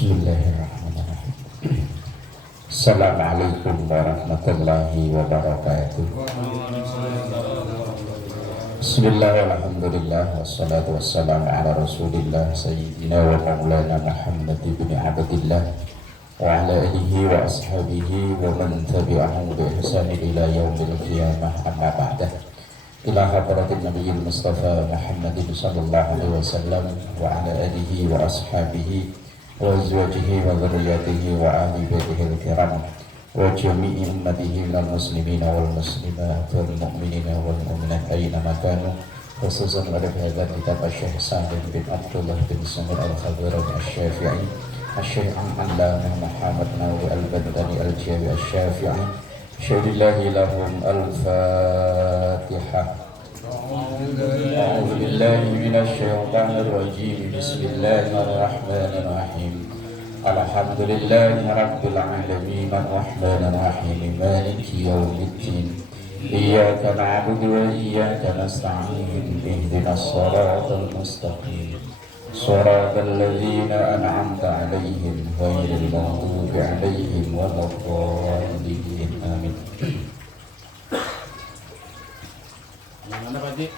Bismillahirrahmanirrahim. Assalamualaikum warahmatullahi wabarakatuh. Bismillahirrahmanirrahim. Wassalatu wassalamu ala rasulillah Sayyidina wa maulana Muhammad ibn Abdillah wa ala alihi wa ashabihi wa man tabi'ahum bi ihsan ila yaumil qiyamah, amma ba'dah. Ila hadratin nabiyil mustafa Muhammadin sallallahu alaihi wasallam wa ala alihi wa ashabihi wa azwajihi wa dzurriyyatihi wa ahli baitihi al-kiram wa jami'i ummatihi minal muslimina wal muslimat wal mu'minina wal mu'minat aina makanu, khususan pada hadha kitab Syekh Salim bin Abdullah bin Sumur al-Khadhirawi asy-Syafi'i, Syekh Al-Allamah Muhammad Nawawi al-Badani al-Jawi asy-Syafi'i. Syuhdillahi lahum al-Fatihah. A'udzu billahi minasy syaithanir rajim. Bismillahirrahmanirrahim. Alhamdulillahi rabbil alamin arrahmanir rahim maliki yaumiddin. Iyyaka na'budu wa iyyaka nasta'in. Ihdinas shiratal mustaqim. Shiratal ladzina an'amta 'alaihim ghairil maghdubi 'alaihim waladdallin. Amin. Mana Pak Dik?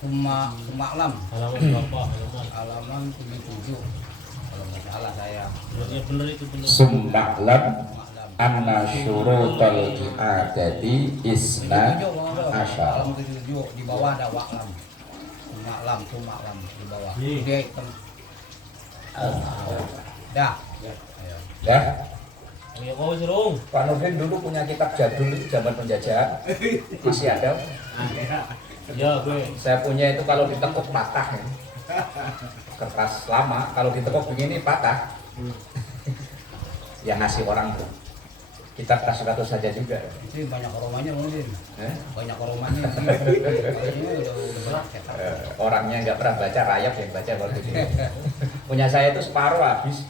Sumaklam. Halaman berapa? Halaman 77. Kalau nggak salah saya. Ya benar itu benar. Sumaklam anna syurutal i'adati isna asyara. Halaman 77 di bawah ada waklam. Sumaklam di bawah. Dia hitam. Dah. Ya, Ya kau serung. Pak Nurdin dulu punya kitab jadul zaman penjajahan. Masih ada. Ya gue. Saya punya itu kalau ditekuk patah ya. Kertas lama kalau ditekuk begini patah. Yang ngasih orang tuh. Kitab Kasratus saja juga. Itu banyak oromannya mungkin. Banyak oromannya. Ini udah berat ya. Orangnya nggak pernah baca, rayap yang baca kalau di sini. Punya saya itu separuh habis.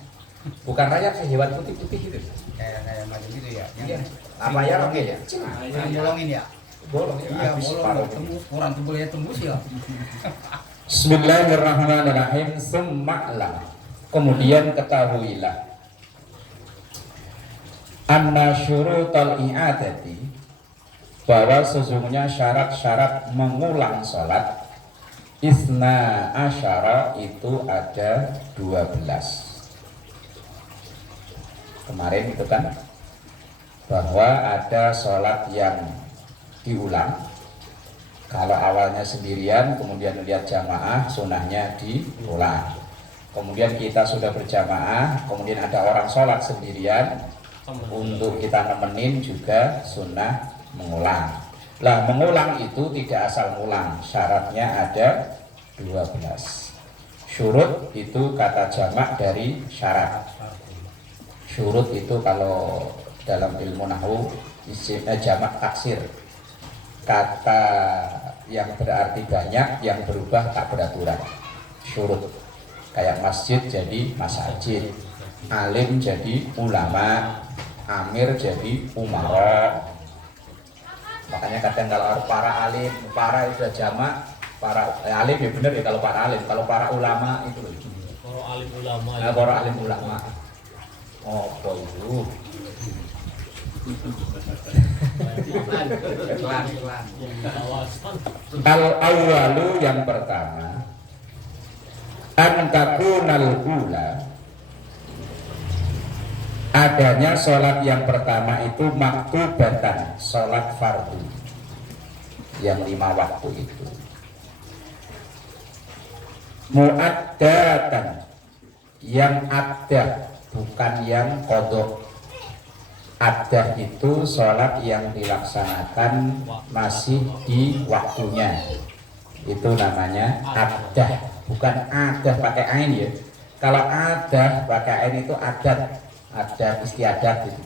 Bukan rayap sih, hewan putih-putih gitu. Kayak macam gitu ya. Iya. Apa ya oke ya? Yang bolongin ya. Bolong Iya, habis bolong separuh. tembus, kurang tembusnya tembus ya. Bismillahirrahmanirrahim. Summa'lam. Kemudian ketahuilah anna syurutal i'adati, bahwa sesungguhnya syarat-syarat mengulang sholat isna asyara itu ada 12. Kemarin itu kan bahwa ada sholat yang diulang. Kalau awalnya sendirian, kemudian lihat jamaah, sunnahnya diulang. Kemudian kita sudah berjamaah, kemudian ada orang sholat sendirian, untuk kita nemenin juga sunnah mengulang. Lah mengulang itu tidak asal ngulang, syaratnya ada 12. Syurut itu kata jamak dari syarat. Syurut itu kalau dalam ilmu nahwu jamak taksir, kata yang berarti banyak yang berubah tak beraturan. Syurut kayak masjid jadi masajid, alim jadi ulama, amir jadi umara. Makanya kadang kalau para alim, para itu jamak, para alim ya benar ya kalau para alim, kalau para ulama itu loh. Para alim ulama. Nah, para alim ulama. Oh, itu. Pelan-pelan. Kawasan. Al-awwalu yang pertama, an takunal ula, adanya sholat yang pertama itu maktubatan, sholat fardu yang 5 waktu itu, muaddatan yang ada, bukan yang qadha. Adah itu sholat yang dilaksanakan masih di waktunya, itu namanya adah, bukan adah pakai ain ya. Kalau adah pakai ain itu adat, adat istiadat itu.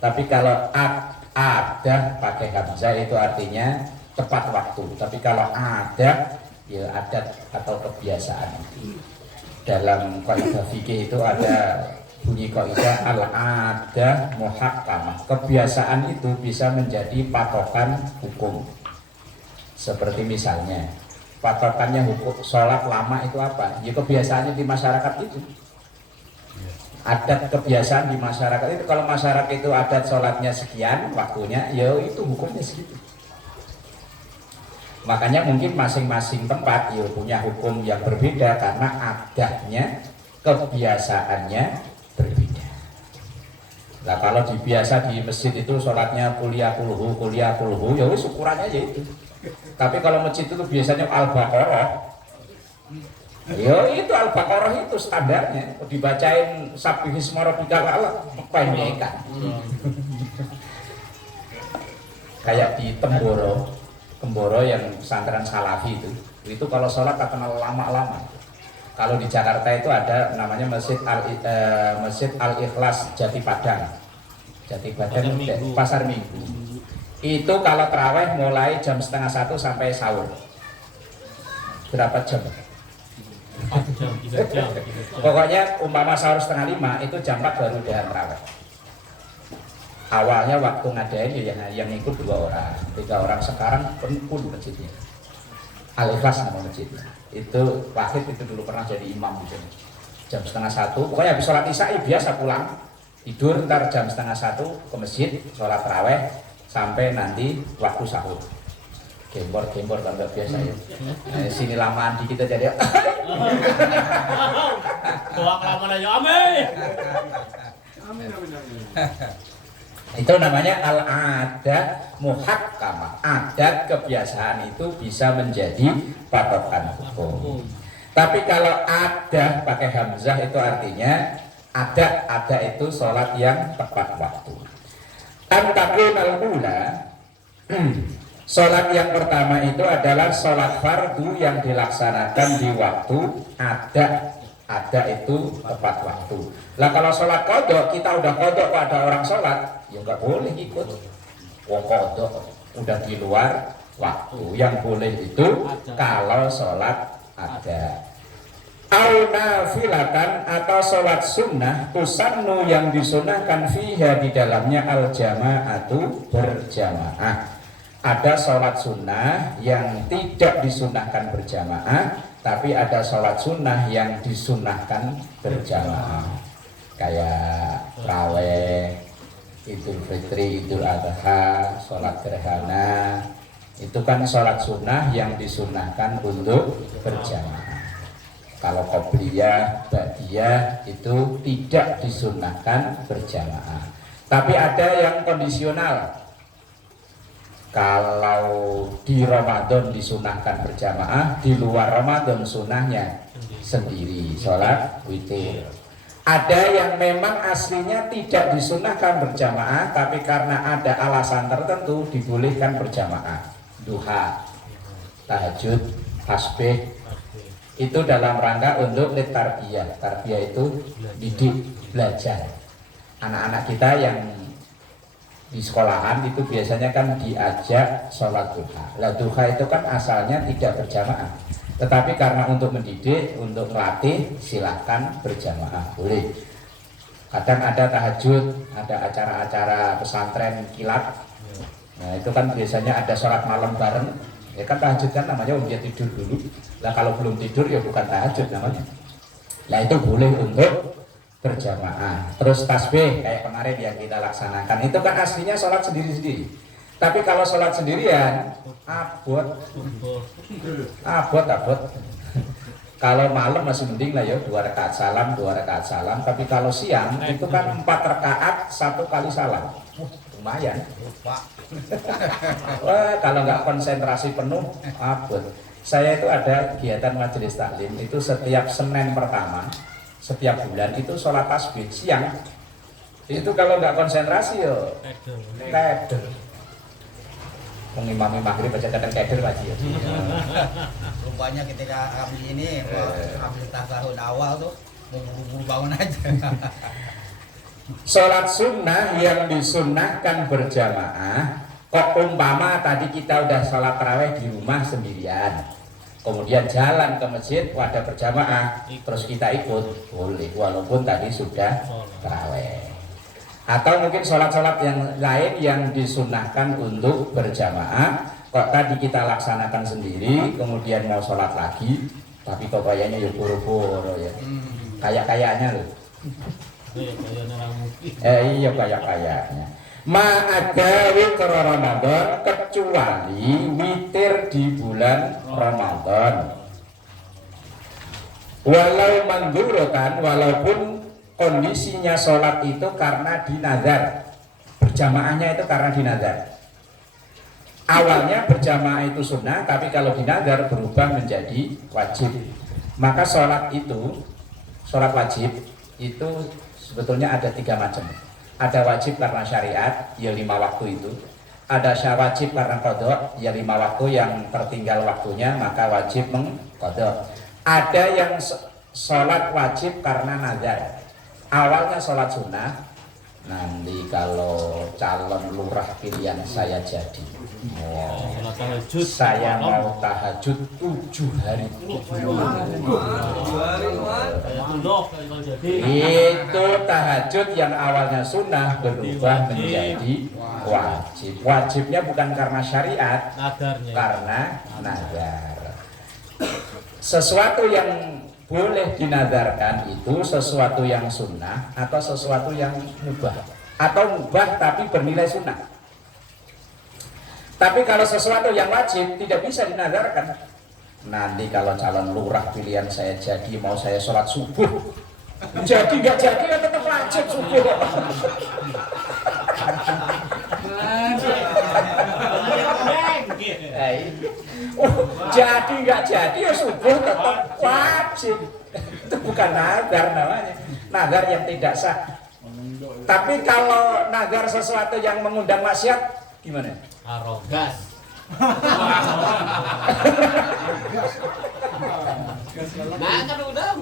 Tapi kalau adah pakai hamzah itu artinya tepat waktu. Tapi kalau adah ya adat atau kebiasaan. Dalam kaidah fikih itu ada bunyi kaidah al-adah muhakkamah. Kebiasaan itu bisa menjadi patokan hukum. Seperti misalnya patokannya hukum sholat lama itu apa? Ya kebiasaannya di masyarakat itu. adat kebiasaan di masyarakat itu, kalau masyarakat itu adat sholatnya sekian waktunya, ya itu hukumnya segitu. Makanya mungkin masing-masing tempat ya punya hukum yang berbeda karena adatnya, kebiasaannya berbeda. Nah kalau biasa di masjid itu sholatnya kuliah kulhu, ya wis ukurannya ya itu. Tapi kalau masjid itu biasanya Al-Baqarah, ya itu Al-Baqarah itu standarnya, dibacain Sabbihisma rabbikal a'la, pendekan. Kayak di Temboro yang pesantren Salafi itu kalau sholat akan lama-lama. Kalau di Jakarta itu ada namanya Masjid Al-Ikhlas Jati Padang Pasar Minggu. Itu kalau terawih mulai jam 12:30 sampai sahur. Berapa jam? 4 jam, 3 jam. Pokoknya umpama sahur 4:30 itu jam 4 baru dia terawih. Awalnya waktu ngadain ya yang ikut 2 orang, 3 orang, sekarang penuh masjidnya. Al-Ikhlas nama masjidnya. Itu Wahid itu dulu pernah jadi imam gitu. Jam 12:30, pokoknya habis sholat isya ya biasa pulang tidur, ntar jam 12:30 ke masjid sholat taraweh sampai nanti waktu sahur. Gembor kalau nggak biasa ya. Nah, sini lamaan dikit aja dia. Doa kelamaan aja, amin. Itu namanya al-adat muhakkamah. Adat kebiasaan itu bisa menjadi patokan hukum. Tapi kalau ada pakai hamzah itu artinya ada itu sholat yang tepat waktu. Antakun al-ula, sholat yang pertama itu adalah sholat fardu yang dilaksanakan di waktu ada itu tepat waktu. Lah kalau sholat kodok, kita udah kodok kok ada orang sholat, ya nggak boleh ikut. Wong kodok udah di luar waktu. Yang boleh itu kalau sholat ada. Au nafilatan atau sholat sunnah tusannu yang disunahkan fiha di dalamnya al jama'atu berjamaah. Ada sholat sunnah yang tidak disunahkan berjamaah, tapi ada sholat sunnah yang disunahkan berjamaah, kayak raweh, Idul Fitri, Idul Adha, sholat gerhana. Itu kan sholat sunnah yang disunahkan untuk berjamaah. Kalau qobliyah, ba'diyah itu tidak disunahkan berjamaah. Tapi ada yang kondisional. Kalau di Ramadan disunahkan berjamaah, di luar Ramadan sunahnya sendiri, sholat witir. Ada yang memang aslinya tidak disunahkan berjamaah, tapi karena ada alasan tertentu dibolehkan berjamaah. Duha, tahajud, tasbih, itu dalam rangka untuk tarbiyah. Tarbiyah itu didik, belajar. Anak-anak kita yang di sekolahan itu biasanya kan diajak sholat duha. Lah duha itu kan asalnya tidak berjamaah, tetapi karena untuk mendidik, untuk melatih, silahkan berjamaah, boleh. Kadang ada tahajud, ada acara-acara pesantren kilat. Nah itu kan biasanya ada sholat malam bareng. Ya kan tahajud kan namanya dia tidur dulu. Lah kalau belum tidur ya bukan tahajud namanya. Nah itu boleh untuk berjamaah. Terus tasbih kayak kemarin yang kita laksanakan itu kan aslinya sholat sendiri-sendiri. Tapi kalau sholat sendirian abot. Kalau malam masih mending lah ya 2 rakaat salam, 2 rakaat salam. Tapi kalau siang itu kan 4 rakaat 1 kali salam. Lumayan. Wah, kalau nggak konsentrasi penuh abot. Saya itu ada kegiatan majelis taklim itu setiap Senin pertama setiap bulan itu sholat tasbih siang. Itu kalau nggak konsentrasi yo keder. Mengimami maghrib baca kadang keder lagi ya. Rupanya ketika kami ini ambil tasawuf awal tuh buru-buru bangun aja. Sholat sunnah yang disunnahkan berjamaah, kok umpama tadi kita udah sholat tarawih di rumah sendirian, kemudian jalan ke masjid ada berjamaah, terus kita ikut, boleh walaupun tadi sudah tarawih. Atau mungkin sholat-sholat yang lain yang disunnahkan untuk berjamaah, kok tadi kita laksanakan sendiri, kemudian mau sholat lagi, tapi kok kayaknya ya boro-boro ya, kayak-kayaknya loh. Iya kayaknya. Ma'ada witr Ramadan kecuali witir di bulan Ramadan. Walau mandzurotan, walaupun kondisinya sholat itu karena dinazar, berjamaahnya itu karena dinazar. Awalnya berjamaah itu sunnah, tapi kalau dinazar berubah menjadi wajib. Maka sholat itu, sholat wajib itu sebetulnya ada 3 macam. Ada wajib karena syariat, ya 5 waktu itu. Ada wajib karena qadha, ya 5 waktu yang tertinggal waktunya, maka wajib mengqadha. Ada yang sholat wajib karena nazar. Awalnya sholat sunnah, nanti kalau calon lurah pilihan saya jadi, saya mau tahajud 7 hari. Itu tahajud yang awalnya sunnah berubah menjadi wajib. Wajibnya bukan karena syariat, karena nazar. Sesuatu yang boleh dinazarkan itu sesuatu yang sunnah atau sesuatu yang mubah, atau mubah tapi bernilai sunnah. Tapi kalau sesuatu yang wajib tidak bisa dinazarkan. Nanti kalau calon lurah pilihan saya jadi, mau saya sholat subuh, jadi nggak jadi ya tetap wajib subuh. Jadi nggak jadi ya subuh tetap wajib. Itu bukan nazar namanya, nazar yang tidak sah. Tapi kalau nazar sesuatu yang mengundang maksiat gimana? Gas. Nah kan udah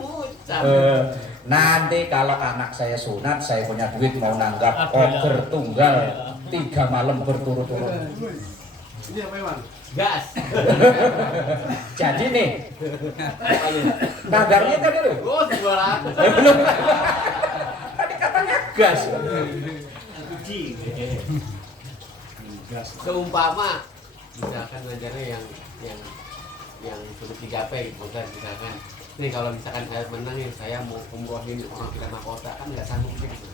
Nanti kalau anak saya sunat, saya punya duit mau nanggap order tunggal 3 malam berturut-turut. Ini apa Iwan? Gas. Jadi nih, nazarnya tadi loh. Oh, 200. Tadi katanya gas. Seumpama misalkan ngajarnya yang sudah 3P misalkan nih, kalau misalkan saya menang nih, saya mau umrohin orang tidak mahkota, kan nggak sanggup gitu.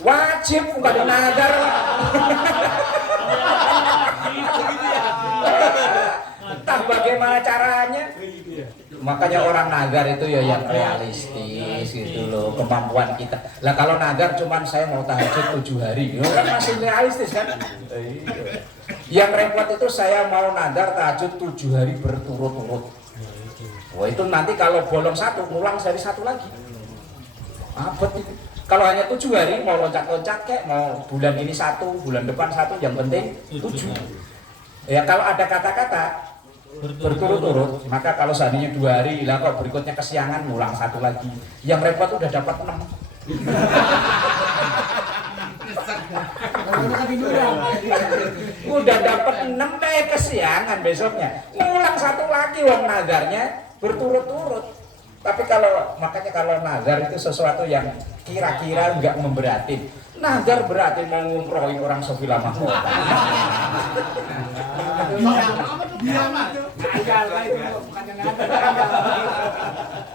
Wajib bukan nazar. Entah bagaimana caranya. Makanya orang nazar itu ya yang realistis gitu loh, kemampuan kita. Lah kalau nazar cuman saya mau tahajud 7 hari, itu kan masih realistis kan? Yang repot itu saya mau nazar tahajud 7 hari berturut-turut. Wah itu nanti kalau bolong 1, ngulang dari 1 lagi. Abot itu. Kalau hanya 7 hari, mau loncat-loncat kek, mau bulan ini 1, bulan depan 1, yang penting 7. Ya kalau ada kata-kata berturut-turut, maka kalau seandainya 2 hari, lah kok berikutnya kesiangan, ngulang 1 lagi. Yang repot udah dapat 6. Udah dapat 6 deh, kesiangan besoknya. Ngulang 1 lagi, wong nazarnya berturut-turut. Tapi makanya kalau nazar itu sesuatu yang kira-kira nggak memberatin. Nazar berarti mau ngumrohin orang Sofila Mahmud.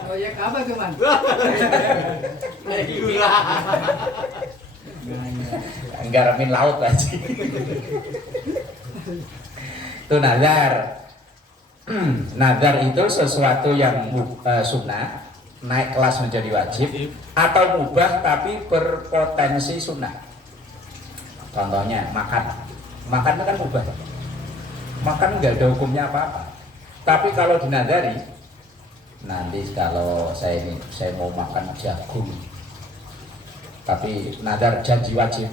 Proyek apa tuh man? Nggaramin laut aja. Itu nazar. Nazar itu sesuatu yang sunnah, naik kelas menjadi wajib, atau mubah tapi berpotensi sunnah. Contohnya makan itu kan mubah, makan nggak ada hukumnya apa-apa. Tapi kalau dinazari, nanti kalau saya mau makan jagung, tapi nazar janji wajib.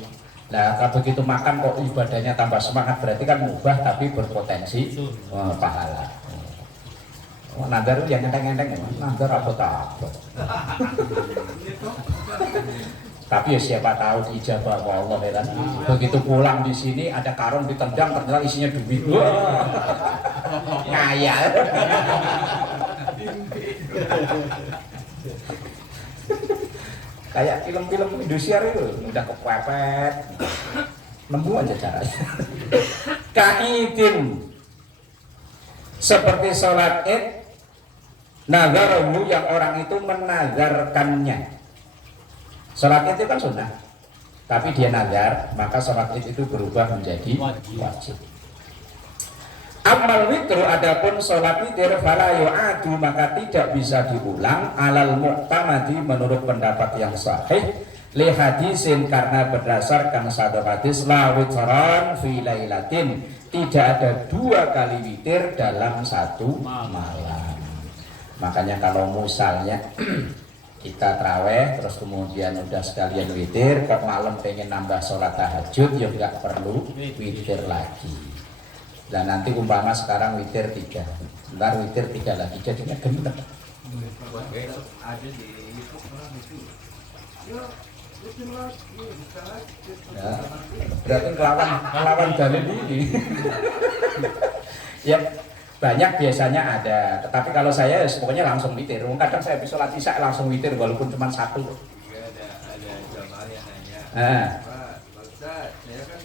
Nah kalau begitu makan kok ibadahnya tambah semangat, berarti kan mubah tapi berpotensi pahala. Nazar yang enteng-enteng, nazar apa-apa. Tapi ya siapa tahu diijabah Allah ya kan. Begitu pulang di sini ada karung ditendang, ternyata isinya duit. Ngayal. Kayak film-film Indosiar itu udah kepepet. Nemu aja caranya. Kaidin seperti sholat id, nazarahu yang orang itu menazarkannya. Sholat id itu kan sunnah, tapi dia nazar, maka sholat id itu berubah menjadi wajib. Amal witru, adapun sholat witir fala yu'adu, maka tidak bisa diulang alal mu'tamadi menurut pendapat yang sahih li hadisin, karena berdasarkan satu hadis la witran fi lailatin, tidak ada 2 kali witir dalam satu malam. Makanya kalau misalnya kita traweh terus kemudian udah sekalian witir, kok malam pengen nambah sholat tahajud, ya nggak perlu witir lagi. Dan nanti umpama sekarang witir 3, ntar witir 3 lagi, jadinya gendeng. Ada di YouTube orang itu. Ya, berarti melawan dalil ini. Ya, banyak biasanya ada, tetapi kalau saya pokoknya langsung witir. Kadang saya bisa sholat isya langsung witir walaupun cuma 1. Ada jamaah yang nanya. Pak Ustaz, saya kan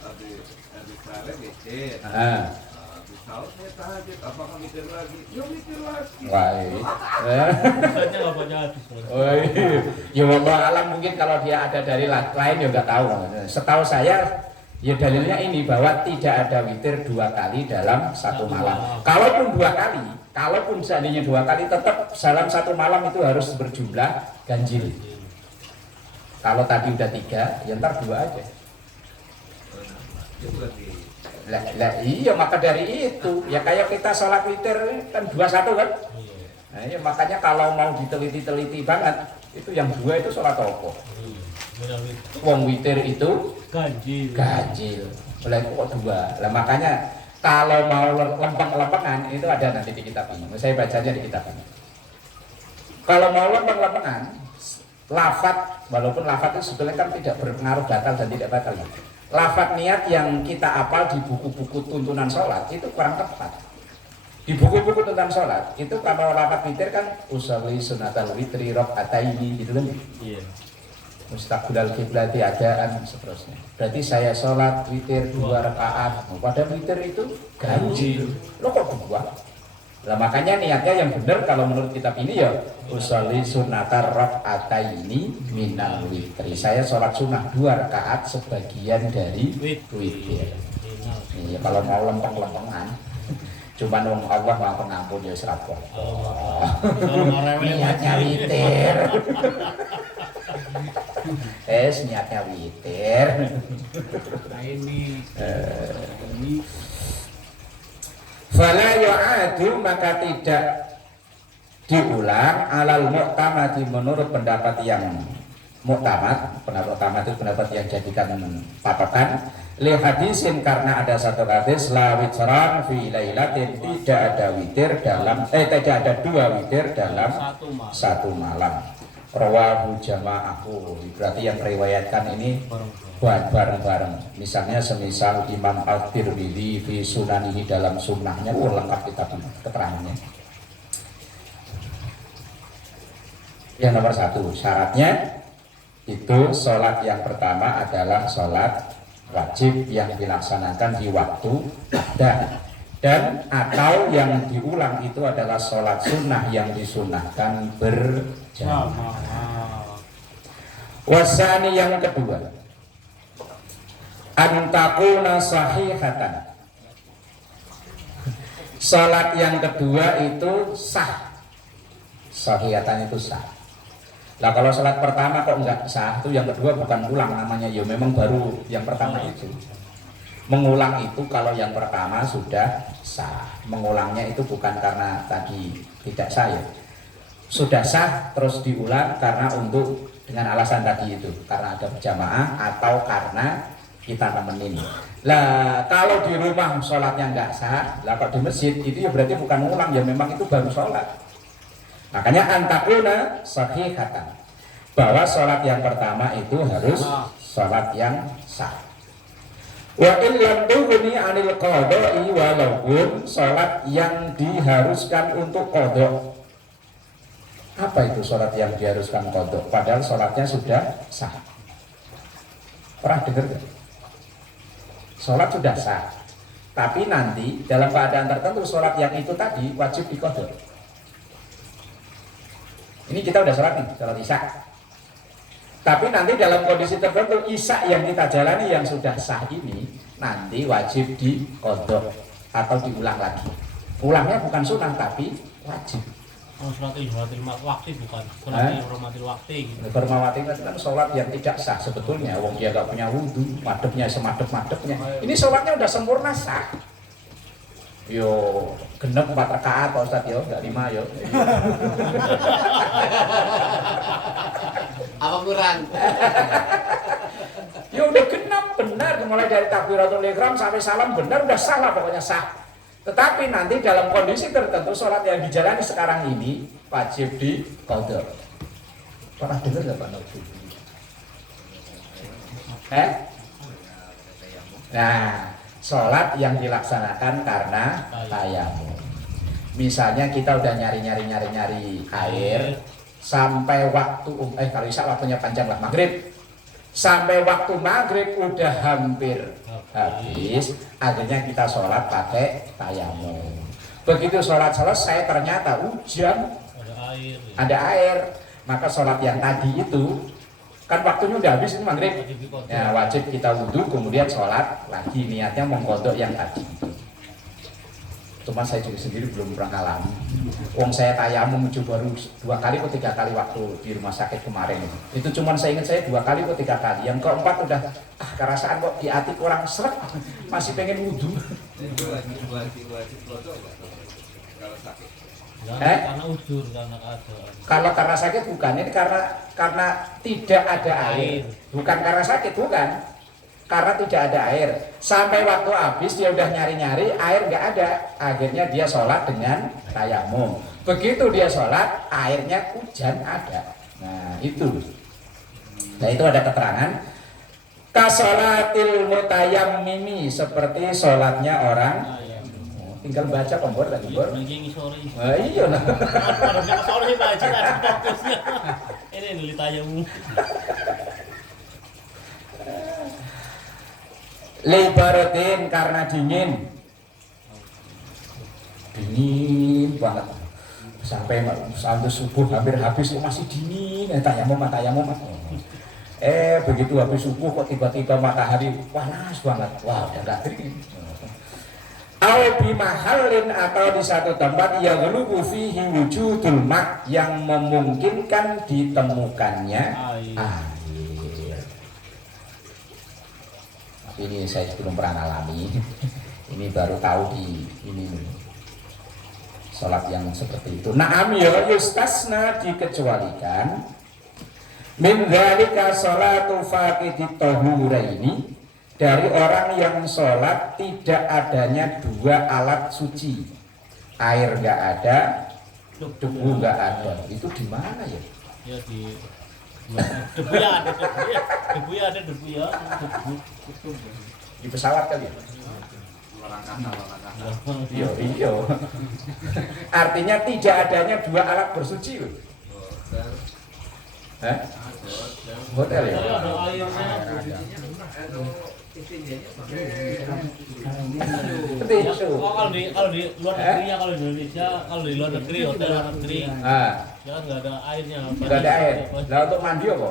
habis tarawih witir. Habis sahur saya tahajud, apakah witir lagi? Ya witir lagi. Wah, Ustaznya nggak banyak habis. oh, ya wallah alam, mungkin kalau dia ada dari lain ya nggak tahu. Setahu saya ya dalilnya ini bahwa tidak ada witir 2 kali dalam satu malam. Kalaupun 2 kali, kalaupun seandainya 2 kali, tetap dalam satu malam itu harus berjumlah ganjil. Kalau tadi udah 3, ya ntar 2 aja. Lah iya, maka dari itu ya kayak kita sholat witir kan 21 kan. Nah, ya, makanya kalau mau diteliti-teliti banget, itu yang 2 itu sholat apa? Wong witir itu ganjil. Oleh kok 2. Lah makanya kalau mau lempeng-lempengan itu ada nanti di kitab ini. Saya bacanya di kitab ini. Kalau mau lempeng-lempengan, lafat, walaupun lafat itu sebetulnya kan tidak berpengaruh batal dan tidak batal. Lafat niat yang kita apal di buku-buku tuntunan sholat itu kurang tepat. Di buku-buku tuntunan sholat itu kalau lafat witir kan usolli sunatal witri rakaataini gitu kan. Iya. Mustaqbilal kiblati adaan seterusnya. Berarti saya sholat witir 2 rakaat. Padahal witir itu ganjil. Lo kok 2? Lah makanya niatnya yang benar kalau menurut kitab ini ya usolli sunatar rakaataini minal witri. Saya sholat sunnah 2 rakaat sebagian dari witir. Iya, kalau mau lempeng-lempengan, cuman wong Allah mau pengampun ya serapok. Niatnya witir. Niatnya witir. ini Fala yu'adu, maka tidak diulang alal mu'tamadi menurut pendapat yang mu'tamad. Pendapat mu'tamad itu pendapat yang jadikan patokan. Li hadisin, karena ada satu hadis la witran fi lailatin, tidak ada witir dalam tidak ada 2 witir dalam satu malam. Rawahu jama'ahu, berarti yang meriwayatkan ini bareng-bareng. Misalnya semisal Imam Al-Tirmidzi fi sunanihi, dalam sunnahnya lengkap kitab keterangannya. Yang nomor 1 syaratnya itu sholat yang pertama adalah sholat wajib yang dilaksanakan di waktu dan atau yang diulang itu adalah sholat sunnah yang disunnahkan berjamaah. Wasani, yang kedua, antakuna sahihatan. Salat yang kedua itu sah. Sahihatan itu sah. Lah kalau salat pertama kok enggak sah, itu yang kedua bukan ulang namanya, ya memang baru yang pertama itu. Mengulang itu kalau yang pertama sudah sah. Mengulangnya itu bukan karena tadi tidak sah ya. Sudah sah terus diulang karena untuk dengan alasan tadi itu, karena ada berjamaah atau karena kita nemenin. Lah kalau di rumah sholatnya nggak sah, lah kalau di masjid itu ya berarti bukan ngulang, ya memang itu baru sholat. Makanya antakuna sahihatan, bahwa sholat yang pertama itu harus sholat yang sah. Wa illam tughni 'anil qada'i, walaupun sholat yang diharuskan untuk qada. Apa itu sholat yang diharuskan qada? Padahal sholatnya sudah sah. Pernah dengar gak? Sholat sudah sah, tapi nanti dalam keadaan tertentu sholat yang itu tadi wajib diqada. Ini kita udah sholat nih, sholat isya. Tapi nanti dalam kondisi tertentu isak yang kita jalani yang sudah sah ini nanti wajib diqodho atau diulang lagi. Ulangnya bukan sunnah tapi wajib. Oh, sholat ihromatil waktu bukan sholat ihromatil waktu gitu. Bermawati itu kan sholat yang tidak sah sebetulnya. Wong dia gak punya wudhu, madepnya semadep-madepnya. Ini sholatnya udah sempurna sah. Yo genep 4 rakaat Pak Ustadz yo, enggak 5 yo. Apa kurang? Ya udah genap benar mulai dari takbiratul ihram sampai salam benar udah salah pokoknya sah. Tetapi nanti dalam kondisi tertentu sholat yang dijalani sekarang ini wajib diqodho. Pernah dengar nggak Pak Nabi? Nah, sholat yang dilaksanakan karena tayamum. Misalnya kita udah nyari air sampai waktu kalau isya waktunya panjang lah maghrib. Sampai waktu maghrib udah hampir habis, akhirnya kita sholat pakai tayamum. Begitu sholat selesai ternyata hujan, ada air, maka sholat yang tadi itu kan waktunya udah habis itu maghrib, ya wajib kita wudhu kemudian sholat lagi niatnya mengqodho yang tadi. Cuma saya juga sendiri belum pernah ngalamin. Wong saya tayamum baru 2 kali atau 3 kali waktu di rumah sakit kemarin. Itu cuma saya ingat saya 2 kali atau 3 kali. Yang keempat udah kerasaan kok di hati kurang seret, masih pengen wudhu. Itu wajib qodho kalau sakit. Karena udur, karena keadaan. Kalau karena sakit bukan, ini karena tidak ada air. Bukan karena sakit, bukan. Karena tidak ada air. Sampai waktu habis dia udah nyari-nyari, air nggak ada. Akhirnya dia sholat dengan tayamum. Begitu dia sholat, airnya hujan ada. Nah itu. Nah itu ada keterangan. Kasolatil mutayammimi, seperti sholatnya orang. Tinggal baca pembor lagi bor. Iya nah. Sore baca ada fokusnya. Ini dulu tayamum. Libarotin karena dingin banget sampai subuh hampir habis kok masih dingin. Tayamum. Begitu habis subuh kok tiba-tiba matahari panas banget. Wah udah gak dingin. Au bimahallin, atau di satu tempat yang lugu fihi wujudul mak, yang memungkinkan ditemukannya air. Ini saya belum pernah alami. Ini baru tahu di ini sholat yang seperti itu. Naam ya yustasna, dikecualikan min dzalika sholatu faqidit tahuraini, dari orang yang sholat tidak adanya 2 alat suci. Air nggak ada, debu nggak ada. Itu di mana ya? Ya di debu ya ada. Di pesawat kali ya? Iya. Artinya tidak adanya 2 alat bersuci. Hotel ya? Ada airnya. Kalau di luar negeri ya, kalau di Indonesia, kalau di luar negeri, hotel luar negeri, ya kan nggak ada airnya. Nggak ada air. Lah untuk mandi apa?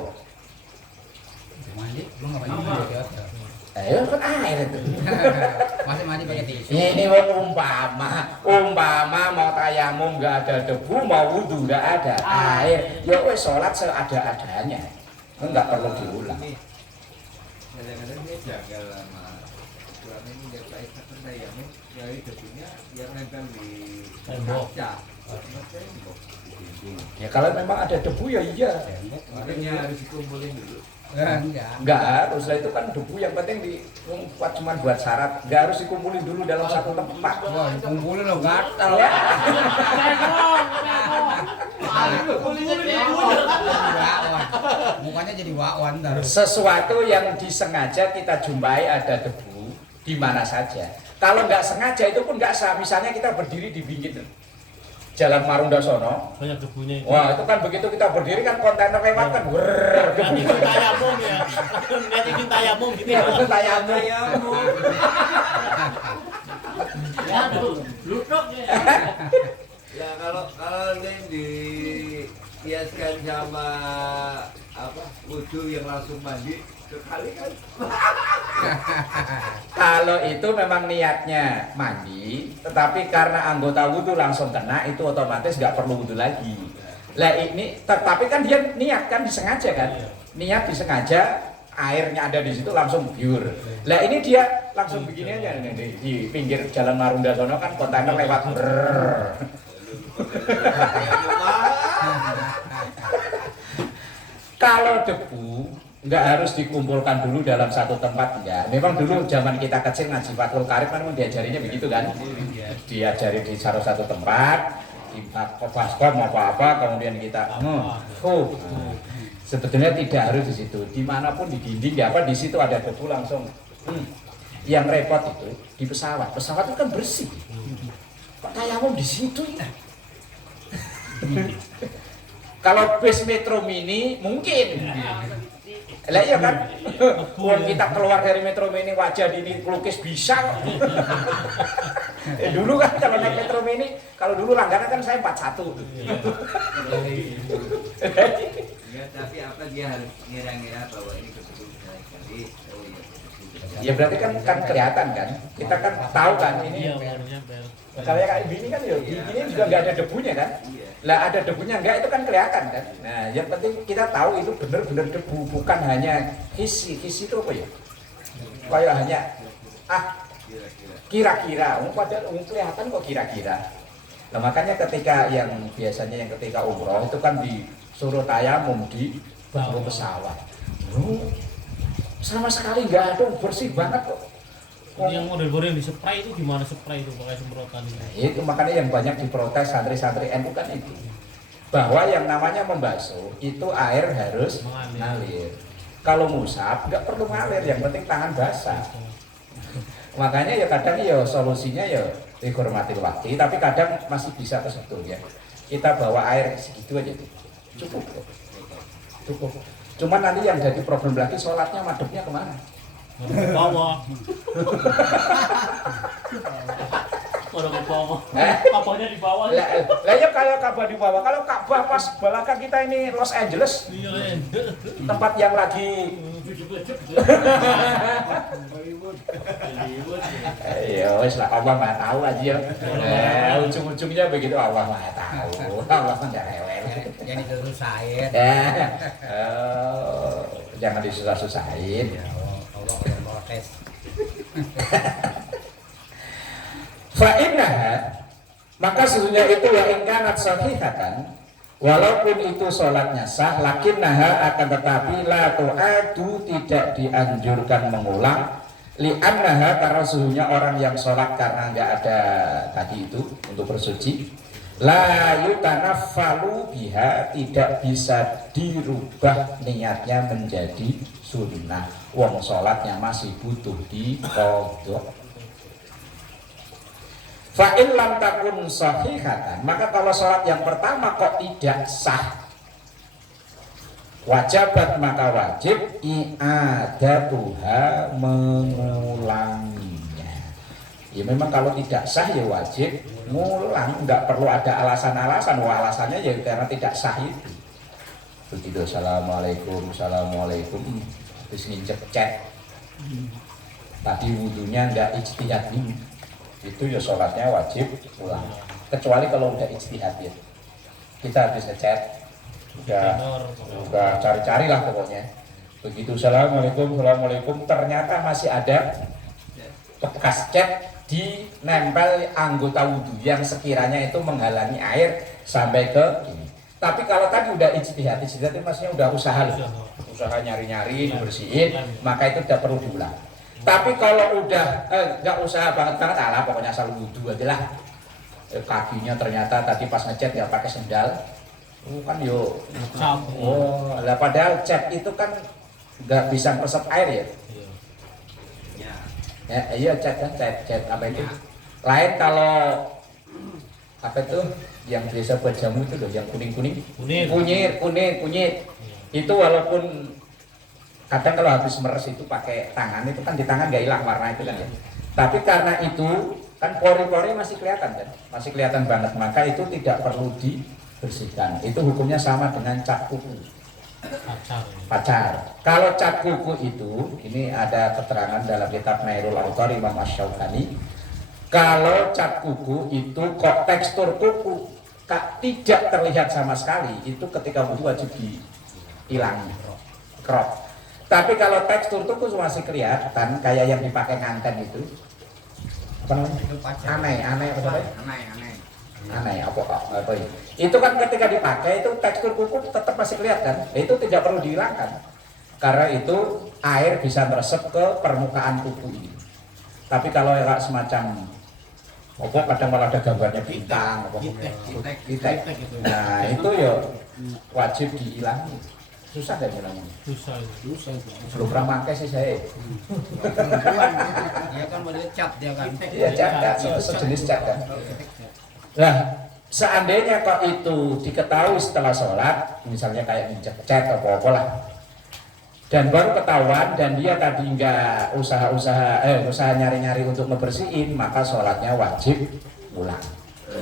Mandi, lu nggak mandi di hotel. Kan air itu. Masih mandi pakai tisu. Ini umpama mau tayamum nggak ada debu, mau wudhu nggak ada air. Ya wes sholat seada-adanya, nggak perlu diulang. Kadang-kadang dia jaga lama. Selama ini dia baik tayamum, dari debunya yang nempel di kaca. Tembok. Ya kalau memang ada debu ya iya. Makanya harus dikumpulin dulu. Enggak harus lah, itu kan debu yang penting buat cuman buat syarat, enggak harus dikumpulin dulu dalam satu tempat. Wah, dikumpulin lo gatal. Ya. Mukanya jadi wawan ntar. Sesuatu yang disengaja kita jumpai ada debu di mana saja. Kalau nggak sengaja itu pun nggak sah. Misalnya kita berdiri di pinggir Jalan Marunda sono. Banyak debunya itu. Wah, itu kan begitu kita berdiri kan kontainer lewat kan. Nanti itu tayamum ya. Nanti itu tayamum gitu ya. Itu tayamum. Ya, lutok ya. Ya kalau yang dikiaskan sama apa wudhu yang langsung mandi sekali kan? Kalau itu memang niatnya mandi, tetapi karena anggota wudhu langsung kena, itu otomatis nggak perlu wudhu lagi. Lah ini, tetapi kan dia niat kan disengaja kan? Niat disengaja, airnya ada di situ langsung biur. Lah ini dia langsung begini aja nih, di pinggir Jalan Marunda sono kan kontainer lewat. Kalau debu nggak harus dikumpulkan dulu dalam satu tempat, enggak. Memang dulu zaman kita kecil ngaji Fathul Karim kan diajarinya begitu kan, diajari di satu tempat, baskom apa-apa, kemudian kita sebetulnya tidak harus di situ, dimanapun di dinding ya apa di situ ada debu langsung. Yang repot itu di pesawat itu kan bersih, kok tayamum di situ ya? Kalau bis Metro Mini mungkin. Lah iya kan? Kalau kita keluar dari Metro Mini wajah ini pelukis bisa. Dulu kan kalau naik Metro Mini, kalau dulu langganan kan saya 41. Ya, tapi apa dia harus ngira-ngira bahwa ini betul sekali. Oh iya. Ya berarti kan kelihatan kan? Kita kan tahu kan ini. Kalau kayak gini kan ya, ini juga nggak ada debunya kan? Lah ada debunya enggak itu kan kelihatan kan? Nah yang penting kita tahu itu benar-benar debu, bukan hanya hisi itu apa ya? Kayak hanya kira-kira, padahal kelihatan kok kira-kira. Nah makanya ketika yang biasanya yang ketika umroh itu kan disuruh tayamum di bangku pesawat. Sama sekali nggak ada, bersih banget kok. Yang model-model yang di-spray itu gimana spray itu pakai semprotan itu? Itu makanya yang banyak diprotes santri-santri NU kan itu. Bahwa yang namanya membasuh itu air harus mengalir. Kalau musab nggak perlu ngalir, yang penting tangan basah. Makanya ya kadang ya solusinya ya dihormati waktu, tapi kadang masih bisa kesentuh ya. Kita bawa air segitu aja tuh. Cukup kok. Cukup. Cuman nanti yang jadi problem lagi sholatnya madepnya kemana? Ke bawah. Orang ke bawah. Kabahnya di bawah. Lah ya kayak Ka'bah di bawah. Kalau Ka'bah pas belakang kita ini Los Angeles. Tempat yang lagi ya wes lah, Allah Maha tahu aja ya. Ujung-ujungnya begitu, Allah Maha tahu. Allah enggak rewel. Jadi disusah-susahin. Jangan disusah-susahin. Allah yang protes. Fa'innaha, maka sesungguhnya itu wa in kanat sahihatan, walaupun itu sholatnya sah, lakinnaha akan tetapi la tu'adu tidak dianjurkan mengulang, li'annaha karena sesungguhnya orang yang sholat karena nggak ada tadi itu untuk bersuci, la yutanaffalu biha, tidak bisa dirubah niatnya menjadi sunnah. Wong sholatnya masih butuh diqodho. Fa'in lam takun sahihatan, maka kalau sholat yang pertama kok tidak sah, wajabat maka wajib i'adatuha, mengulanginya. Ya memang kalau tidak sah ya wajib ngulang, nggak perlu ada alasan-alasan. Wah alasannya ya karena tidak sah itu. Begitu, assalamualaikum, terus nginjek cek. Tadi wudhunya nggak ijtihad ini. Itu ya sholatnya wajib ulang, kecuali kalau udah ijtihad ya. Kita habis ngechat udah cari-cari lah pokoknya. Begitu assalamualaikum ternyata masih ada bekas cat di nempel anggota wudhu yang sekiranya itu menghalangi air sampai ke ini. Tapi kalau tadi udah ijtihad itu maksudnya udah usaha nyari-nyari bersihin, maka itu tidak perlu diulang. Tapi kalau udah nggak usah banget alah, pokoknya asal wudhu aja lah. Kakinya ternyata tadi pas ngecat ya pakai sendal, kan yo. Oh, lah padahal cat itu kan nggak bisa meresap air ya. Iya cat apa itu? Lain kalau apa itu yang biasa buat jamu itu loh, yang kunyit. Itu walaupun kadang kalau habis meres itu pakai tangan, itu kan di tangan nggak hilang warna itu kan ya. Tapi karena itu kan pori-pori masih kelihatan kan, masih kelihatan banget, maka itu tidak perlu dibersihkan. Itu hukumnya sama dengan cat kuku. pacar. Kalau cat kuku itu, ini ada keterangan dalam kitab Nailul Author Imam Asy-Syaukani. Kalau cat kuku itu kok tekstur kuku tidak terlihat sama sekali, itu ketika wudu wajib dihilangi, crop. Tapi kalau tekstur kuku masih kelihatan, kayak yang dipakai nganten itu, apa namanya? Aneh apa namanya? Aneh apa ini? Itu kan ketika dipakai itu tekstur kuku tetap masih kelihatan, itu tidak perlu dihilangkan karena itu air bisa meresap ke permukaan kuku ini. Tapi kalau semacam kadang malah ada gambarnya bintang, nah itu ya wajib dihilangi. Susah deh bilangnya. Susah. Belum pernah pakai sih saya. Dia kan model cat dia kan. Iya cat, itu sejenis cat kan. Nah, seandainya kok itu diketahui setelah sholat, misalnya kayak cat atau apa lah, dan baru ketahuan dan dia tadi nggak usaha nyari-nyari untuk ngebersihin, maka sholatnya wajib ulang.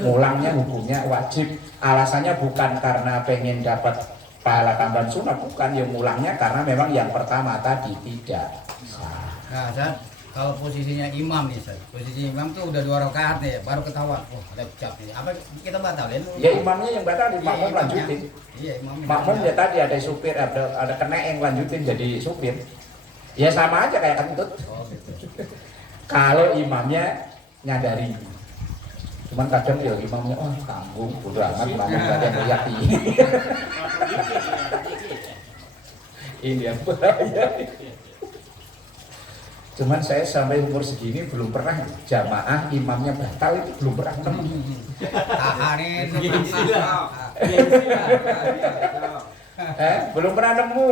Ulangnya hukumnya wajib. Alasannya bukan karena pengen dapat pahala tambahan sunnah, bukan, yang mulangnya karena memang yang pertama tadi tidak sah. Nah, Zat, kalau posisinya imam nih, Zat. Posisi imam tuh udah 2 rakaat nih, baru ketahuan. Oh, ada cap nih. Apa kita batalin? Ya imamnya yang batalin, makmum lanjutin. Iya, imamnya. Makmum ya tadi ada supir, ada kena yang lanjutin jadi supir. Ya sama aja kayak kentut. Oh, gitu. Kalau imamnya nyadari. Cuman kadang ya imamnya, oh tanggung, bodo amat, makmum gak ada yang lihat ini. Ini yang bahaya. Cuman saya sampai umur segini belum pernah jamaah imamnya batal, itu belum pernah nemu. Tahanin. Belum pernah nemu.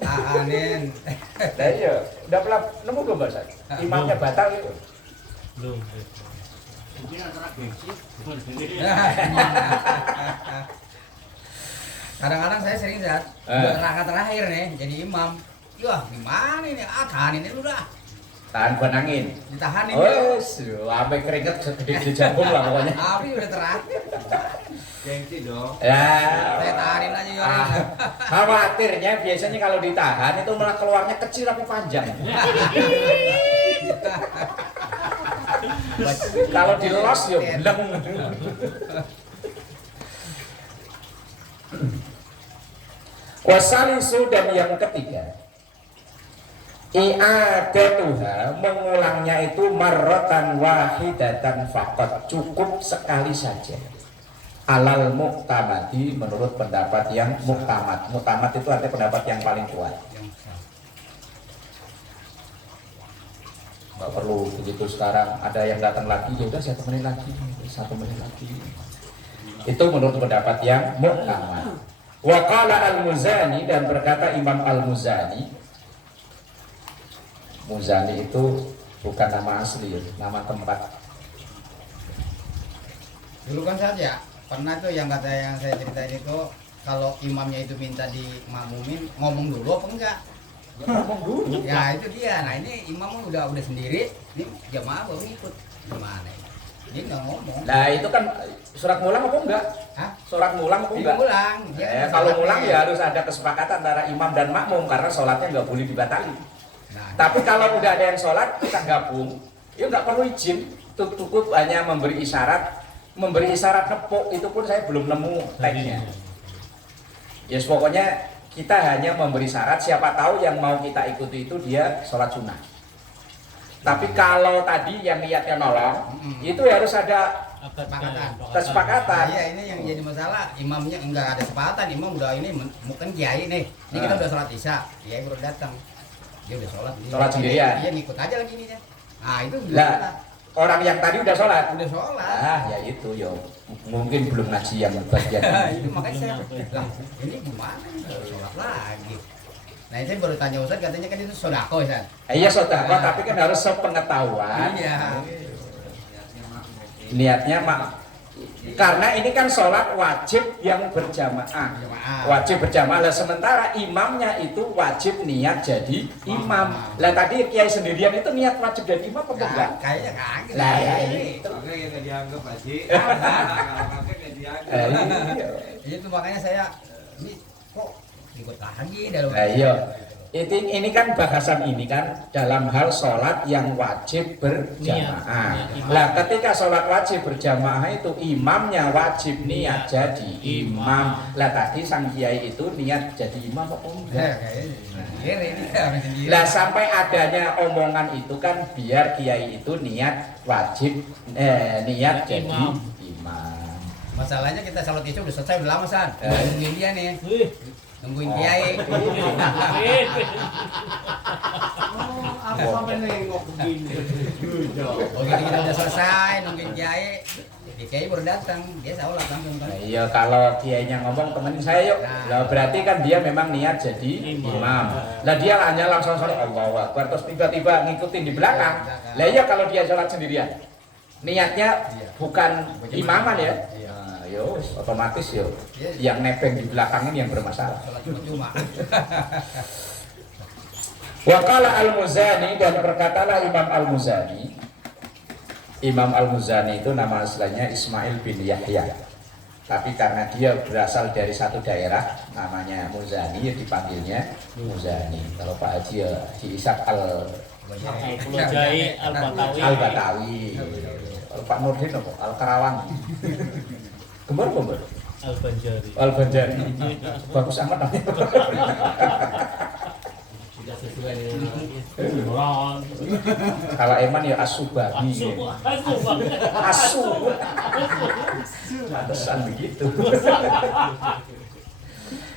Tahanin. Nah iya, udah pernah nemu belum Mbak Sat? Imamnya batal itu. Belum. Kadang-kadang saya sering Zat, udah rakaat terakhir nih jadi imam. Wah, gimana ini? Tahanin ini udah. Tahan buat angin. Ditahanin Oh, sampai keringet segede jagung lah pokoknya. Tapi udah terakhir. Gengsi dong. Ya. Saya tahanin aja ya. Khawatirnya biasanya kalau ditahan itu malah keluarnya kecil tapi panjang. Kalau dilos ya belum. Wasalisu dan yang ketiga, i'adatuha, mengulangnya itu marratan wahidatan faqat, cukup sekali saja. Alal muktamadi, menurut pendapat yang muktamad. Muktamad itu artinya pendapat yang paling kuat. Nggak perlu begitu sekarang ada yang datang lagi, ya udah 1 menit lagi, 1 menit lagi. Itu menurut pendapat yang muktamad. Wa qala al-Muzani, dan berkata Imam al-Muzani. Muzani itu bukan nama asli, nama tempat. Dulu kan saja pernah tuh yang kata yang saya ceritain itu, kalau imamnya itu minta dimakmumin, ngomong dulu apa enggak? Ngomong dulu. Ya itu dia. Nah ini imam udah sendiri, ini jamaah baru ikut. Gimana? Dia nggak ngomong. Nah itu kan surat ngulang apa enggak? Hah? Surat ngulang apa Dia enggak? ngulang. Kalau ngulang ya harus ada kesepakatan antara imam dan makmum karena sholatnya nggak boleh dibatali. Nah, Tapi kalau udah ada yang sholat kita gabung, ya nggak perlu izin. Cukup hanya memberi isyarat nepuk, itu pun saya belum nemu teksnya. Ya pokoknya kita hanya memberi syarat, siapa tahu yang mau kita ikuti itu dia sholat sunnah. Tapi kalau tadi yang niatnya nolong, itu harus ada kesepakatan. Iya, ini yang jadi masalah, imamnya enggak ada kesepakatan. Imam udah ini mungkin kiai nih. Ini kita udah sholat isya, kiai baru datang. Dia udah sholat. Sholat sendirian. Iya, ngikut aja lagi ini ya. Nah itu Lah, orang yang tadi udah sholat. udah sholat. Ya itu yo mungkin belum ngaji yang bagian. Itu makanya saya lah, ini gimana nih sholat lagi. Nah ini saya baru tanya Ustaz, katanya kan itu sodako Ustaz. Iya sodako, tapi kan harus sepengetahuan. Iya. Niatnya karena ini kan sholat wajib yang berjamaah. Wajib berjamaah. Lah sementara imamnya itu wajib niat jadi imam. Lah tadi kiai sendirian itu niat wajib jadi imam apa enggak? Kayaknya kaget. Lah ya ini. itu. Oke, kita dianggap Haji. Iya. Itu makanya saya ini kok ikut lagi dalam. Iya. Ini kan bahasan ini kan dalam hal sholat yang wajib berjamaah. Nah, ketika sholat wajib berjamaah itu imamnya wajib niat jadi imam. Lah tadi sang kiai itu niat jadi imam apa enggak? Lah sampai adanya omongan itu kan biar kiai itu niat wajib niat jadi imam. Masalahnya kita sholat isya udah selesai udah lama San. Nungguin dia nih. Nungguin kiai. Aku sampai nengok begini. Oh gitu kita udah selesai nungguin kiai. Kiai baru datang, dia sholat langsung kan. Nah, iya kalau kiainya ngomong temenin saya yuk. Lah berarti kan dia memang niat jadi imam. Lah dia hanya langsung sholat Allahu Akbar terus tiba-tiba ngikutin di belakang. Lah iya kalau dia sholat sendirian. Niatnya bukan imaman ya. Nah, yo otomatis yo. Yang nebeng di belakang ini yang bermasalah. Sholat cuma. Waqala Al-Muzani dan berkatalah Imam Al-Muzani. Imam Al-Muzani itu nama aslinya Ismail bin Yahya. Tapi karena dia berasal dari satu daerah namanya Muzani ya dipanggilnya Muzani. Kalau Pak Haji ya Haji Ishaq Al-Batawi. Al-Batawi. Kalau Pak Nurdin apa? Al-Karawang. Gembor. Al-Banjari. Al-Banjari. Bagus amat namanya. Tidak sesuai dengan Orang. Kalau Eman ya As-Subagi. Asu. Pantesan begitu.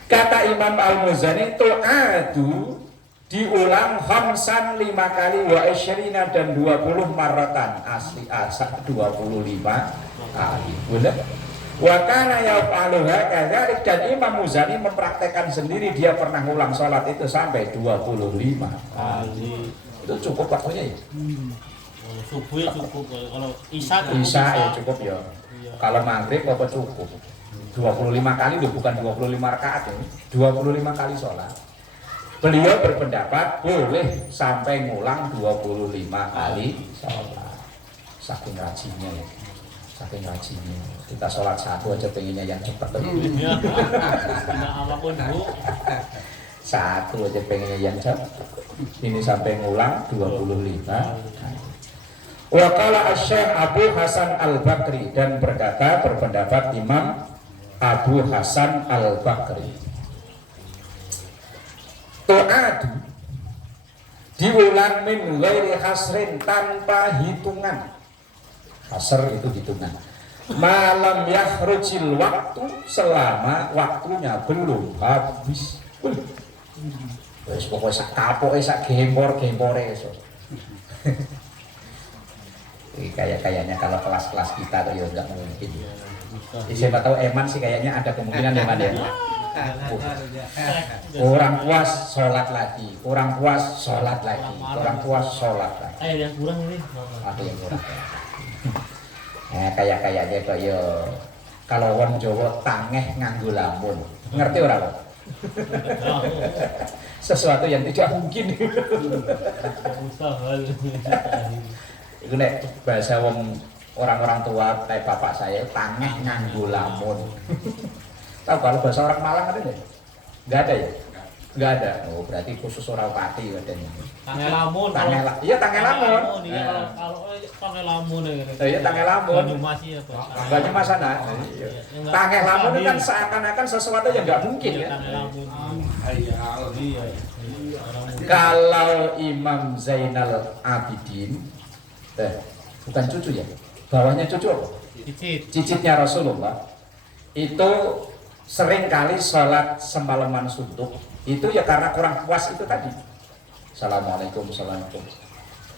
Kata Imam Al-Muzani tu'adu diulang khamsan 5 kali wa isyrina dan 20 maratan asli asal 25 kali. Boleh? Wa kana yaf'aluha kadzalik dan Imam Muzani mempraktekkan sendiri dia pernah ngulang sholat itu sampai 25 kali. Itu cukup waktunya ya? Subuh ya cukup, kalau Isya Ya cukup ya. Kalau maghrib apa cukup? 25 kali loh, bukan 25 rakaat ya. 25 kali sholat. Beliau berpendapat boleh sampai ngulang 25 kali sholat. Saking rajinnya ya. Saking rajinnya. Kita sholat satu aja pengennya yang cepat. Nah, apapun Bu. Satu aja pengennya yang cepat. Ini sampai ngulang 25 kali. Wa qala Asy-Syaikh Abu Hasan Al-Bakri dan berpendapat Imam Abu Hasan Al-Bakri. Tu'adu diulang min ghairi hasrin tanpa hitungan. Hasr itu hitungan. Malam yakhrujil waktu selama waktunya belum habis. Wis pokoke sak kapoke sak gempor-gempore iso. Kayaknya kalau kelas-kelas kita tuh ya enggak mungkin. Siapa tahu Eman sih kayaknya ada kemungkinan Eman ya. Orang puas sholat lagi, orang puas sholat lagi, orang puas sholat lagi. Yang kurang ini. Ada yang kurang. Kayaknya kaya kalau wong Jawa tangeh nganggo lamun. Ngerti ora kok? Sesuatu yang tidak mungkin. Mustahil. Itu nek bahasa wong orang-orang tua kayak bapak saya tangeh nganggo lamun. Tahu kalau bahasa orang Malang ada nggak? Nggak ada ya? Nggak ada. Oh berarti khusus orang Pati adanya. Tangel lamun. Iya tangel lamun. Iya kalau tangel lamun ya. Iya tangel lamun. Banyumas ya Pak. Banyumas sana. Tangel lamun itu kan seakan-akan sesuatu yang nggak mungkin ya. Tangel lamun. Iya. Kalau Imam Zainal Abidin, bukan cucu ya? Bawahnya cucu apa? Cicitnya Rasulullah. Itu sering kali sholat semalaman suntuk itu ya karena kurang puas itu tadi. Assalamualaikum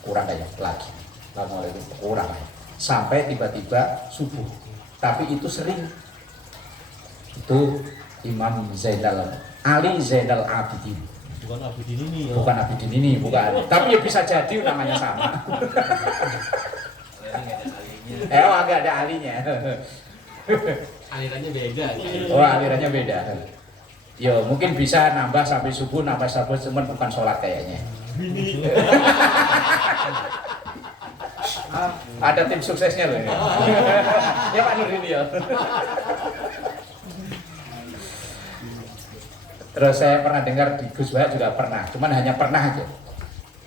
kurang aja lagi. Assalamualaikum kurang aja. Sampai tiba-tiba subuh. Tapi itu sering. Itu Imam Ali Zainal Abidin. Bukan Abidin ini. Bukan Abidin ini, bukan. Tapi ya bisa jadi namanya sama. Agak ada alinya. alirannya beda. Oh alirannya beda. Yo mungkin bisa nambah sampai subuh, cuman bukan sholat kayaknya. Ada tim suksesnya loh ya. Ya Pak Nur ini ya. Terus saya pernah dengar di Gus Wahab juga pernah, cuman hanya pernah aja.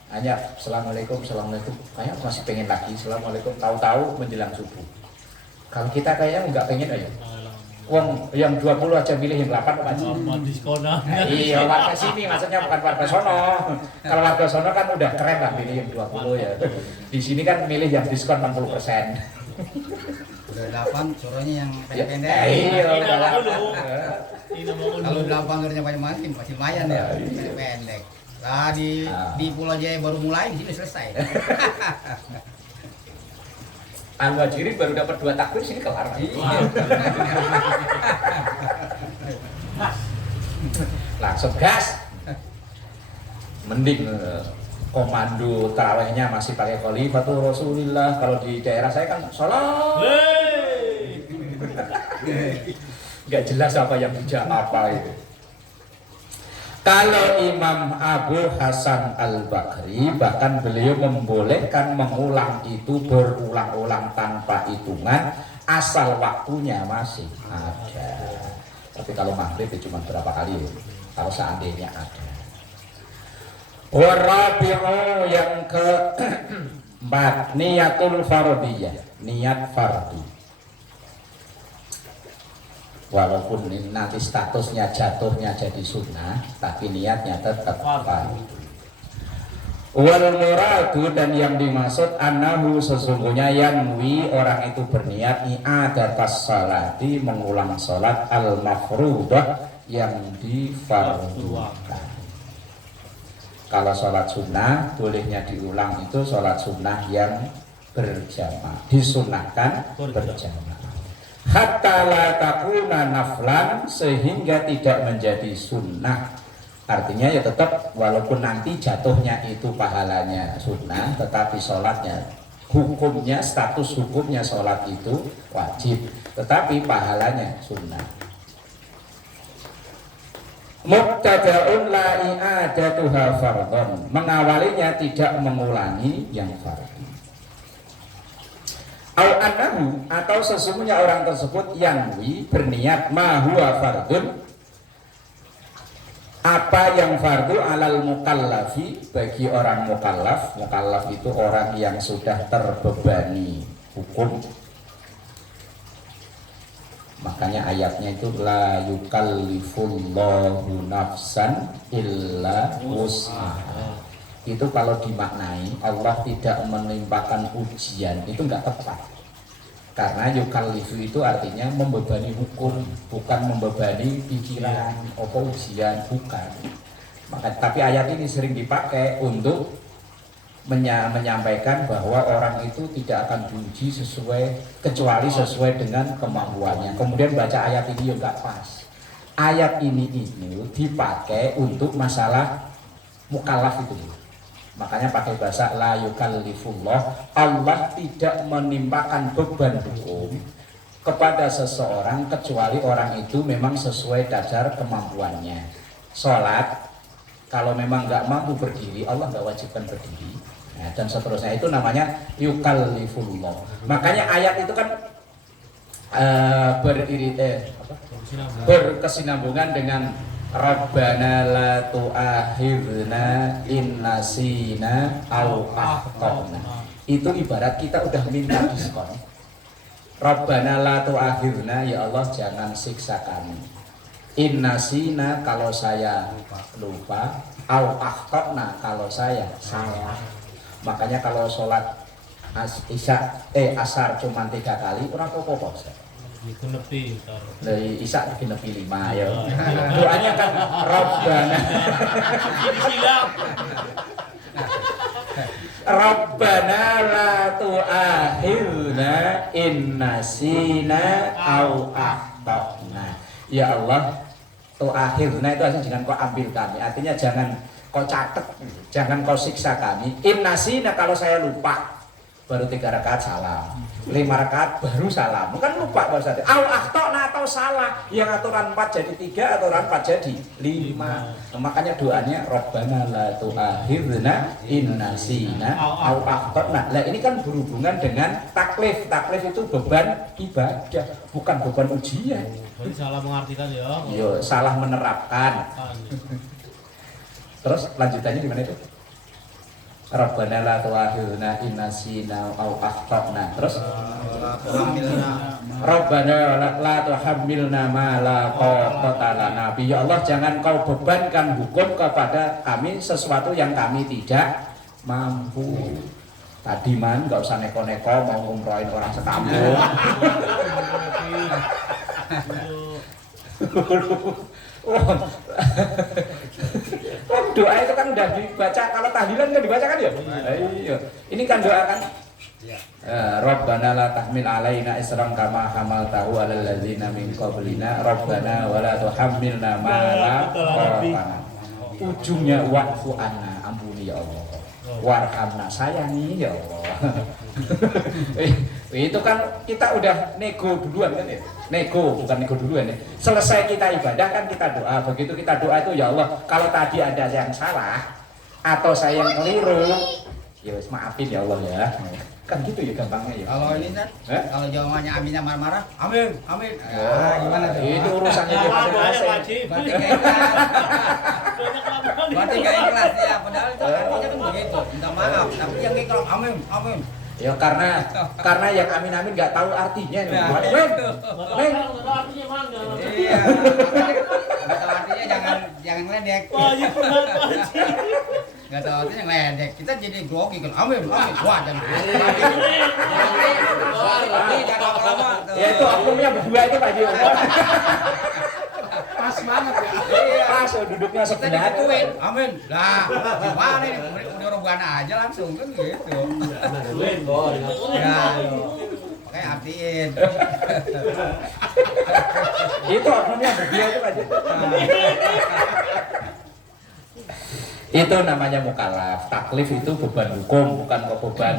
Hanya assalamualaikum, assalamualaikum. Kayak masih pengen lagi, assalamualaikum. Tahu-tahu menjelang subuh. Kalau kita kayaknya nggak pengen aja. Wong yang 20 aja milih yang 8 Pak. Diskonan. Iya, warga sini maksudnya bukan warga sono. Kalau warga sono kan udah keren lah milih yang 20 ya. Di sini kan milih yang diskon 60%. Udah 8 suruhnya yang pendek-pendek. Iya, udah lah. Kalau 8 kerja banyak masih lumayan ya, pendek. Nah, di Pulau Jaya baru mulai, di sini selesai. Angga Jiri baru dapat 2 takbir sini kelar. Iya. Langsung gas. Mending komando tarawehnya masih pakai khalifatul Rasulillah. Kalau di daerah saya kan sholat. Nggak jelas apa yang bijak apa itu. Kalau Imam Abu Hasan Al-Bakri bahkan beliau membolehkan mengulang itu berulang-ulang tanpa hitungan asal waktunya masih ada. Tapi kalau maghrib itu cuma berapa kali ya? Kalau seandainya ada. Warabi'u yang keempat, niyatul fardiyah, niat fardu. Walaupun ini nanti statusnya jatuhnya jadi sunnah, tapi niatnya tetap fardu. Wal muradu dan yang dimaksud annahu sesungguhnya yanwi orang itu berniat i'adatas salati mengulang salat al mafruḍah yang difardukan. Kalau salat sunnah bolehnya diulang itu salat sunnah yang berjamaah, disunahkan berjamaah. Hatta la takuna naflan sehingga tidak menjadi sunnah. Artinya ya tetap walaupun nanti jatuhnya itu pahalanya sunnah, tetapi sholatnya hukumnya, status hukumnya sholat itu wajib, tetapi pahalanya sunnah. Mubtada'un la i'adatuha fardhon, mengawalinya tidak mengulangi yang fardhu. Au annahu atau sesungguhnya orang tersebut yanwi berniat ma huwa fardun, apa yang fardu alal mukallafi bagi orang mukallaf. Mukallaf itu orang yang sudah terbebani hukum. Makanya ayatnya itu la yukallifullahu nafsan illa wus'aha. Itu kalau dimaknai Allah tidak menimpakan ujian itu enggak tepat, karena yukallifu itu artinya membebani hukum, bukan membebani pikiran apa ujian, bukan. Maka tapi ayat ini sering dipakai untuk menyampaikan bahwa orang itu tidak akan diuji kecuali sesuai dengan kemampuannya. Kemudian baca ayat ini juga pas. Ayat ini dipakai untuk masalah mukallaf itu. Makanya pakai bahasa la yukallifullah, Allah tidak menimpakan beban hukum kepada seseorang kecuali orang itu memang sesuai dasar kemampuannya. Sholat kalau memang nggak mampu berdiri, Allah nggak wajibkan berdiri, nah, dan seterusnya. Itu namanya yukallifullah. Makanya ayat itu kan berkesinambungan dengan Rabbana la tu'akhirna in nasina aw akhtana. Itu ibarat kita udah minta diskon. Rabbana la tu'akhirna, ya Allah jangan siksa kami. In nasina kalau saya lupa, aw akhtana kalau saya salah. Makanya kalau sholat asar cuma 3 kali, orang apa-apa. Genepi dari Isa genepi 5 ya. Doanya kan Rabbana. Rabbana la tu'akhirna in nasina aw akhtana. Ya Allah, tu'akhirna itu artinya jangan kau ambil kami. Artinya jangan kau catat, jangan kau siksa kami. In nasina kalau saya lupa. Baru 3 rakaat salam, 5 rakaat baru salam, kan lupa bahasa. Au akhtona atau salah, yang aturan 4 jadi 3, aturan 4 jadi 5. Makanya doanya Rabbana la tu'akhidna in nasina aw akhtana. Nah, ini kan berhubungan dengan taklif. Taklif itu beban ibadah, bukan beban ujian. Berarti salah mengartikan ya. Yo, salah menerapkan. Terus lanjutannya gimana itu? Rabbana la tu'akhidna in nasina aw akhtana. Terus Rabbana la tuhammilna ma la taqata lana bi. Ya Allah, jangan kau bebankan hukum kepada kami sesuatu yang kami tidak mampu. Tadi man enggak usah neko-neko mau ngumrohin orang sekampung. Doa itu kan udah dibaca, kalau tahlilan kan dibaca kan ya? Iya. Ini kan doa kan? Rabbana la tahmil alaina isran kama hamaltahu alal ladzina min qablina Rabbana wa la tuhammilna ma la taqata. Ujungnya wa'fu anna, ampuni ya Allah. Warhamna, sayangi ya Allah. Itu kan kita udah nego duluan kan ya? Nego, bukan nego duluan ya. Selesai kita ibadah kan kita doa. Begitu kita doa itu, ya Allah, kalau tadi ada yang salah atau saya yang keliru, ya wis maafin ya Allah ya. Kan gitu ya gampangnya ya. Kalau ini kan, kalau jawabannya aminnya marah-marah, amin, amin. Gimana tuh? Itu urusannya dia masing-masing. Berarti nggak ikhlas. Berarti nggak ikhlas ya. Padahal itu artinya kan begitu. Minta maaf, tapi yang ikhlas amin, amin. Ya karena yang amin-amin nggak tahu artinya nih. Nah, Men, artinya mana? Iya. Nggak tahu artinya jangan ngeledek. Wah, iya benar Pak. Nggak tahu artinya ngeledek. Kita jadi grogi kan. Amin, amin. Wah, dan jangan lama-lama. ya itu oknumnya berdua itu Pak Haji. Pas banget ya. Pas duduknya Kita sebelah. digituin. Amin. Lah, gimana nih? Udah robohan aja langsung kan gitu. Ya, makanya artiin. Itu oknumnya berdua itu Pak Haji. Itu namanya mukallaf. Taklif itu beban hukum, bukan beban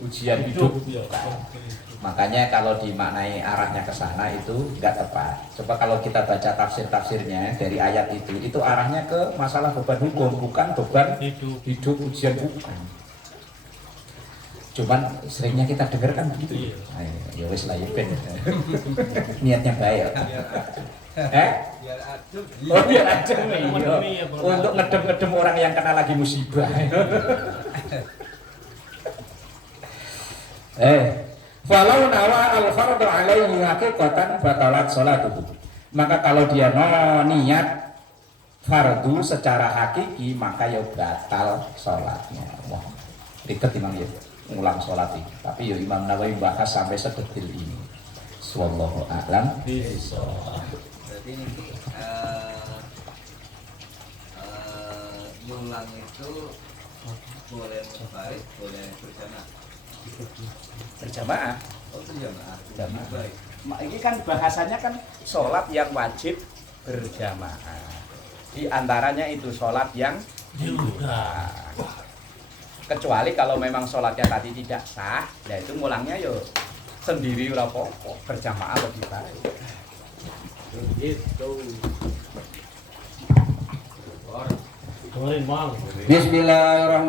ujian hidup. Makanya kalau dimaknai arahnya ke sana itu enggak tepat. Coba kalau kita baca tafsir-tafsirnya dari ayat itu arahnya ke masalah beban hukum, bukan beban hidup ujian, bukan. Cuman seringnya kita dengar kan begitu. Ya wis lah ya ben. Niatnya baik. Biar adem. Oh biar adem iya. Untuk ngedem-ngedem orang yang kena lagi musibah. Walau nawa al-fardu alaihi haqiqatan batalat sholatuhu. Maka kalau dia niat fardu secara hakiki maka ya batal sholatnya. Wah, ribet Imam ya, ngulang sholat ini. Tapi ya Imam Nawawi bahas sampai sedetil ini. Wallahu a'lam bishawab. Berarti ini ngulang itu boleh munfarid, boleh berjamaah. Berjamaah. Oh berjamaah. Berjamaah. Baik. Ini kan bahasanya kan sholat yang wajib berjamaah. Di antaranya itu sholat yang kecuali kalau memang sholatnya tadi tidak sah, ya itu ngulangnya yo sendiri ora apa-apa, berjamaah lebih baik. Gitu. Kemarin Bang. Bismillahirrahmanirrahim.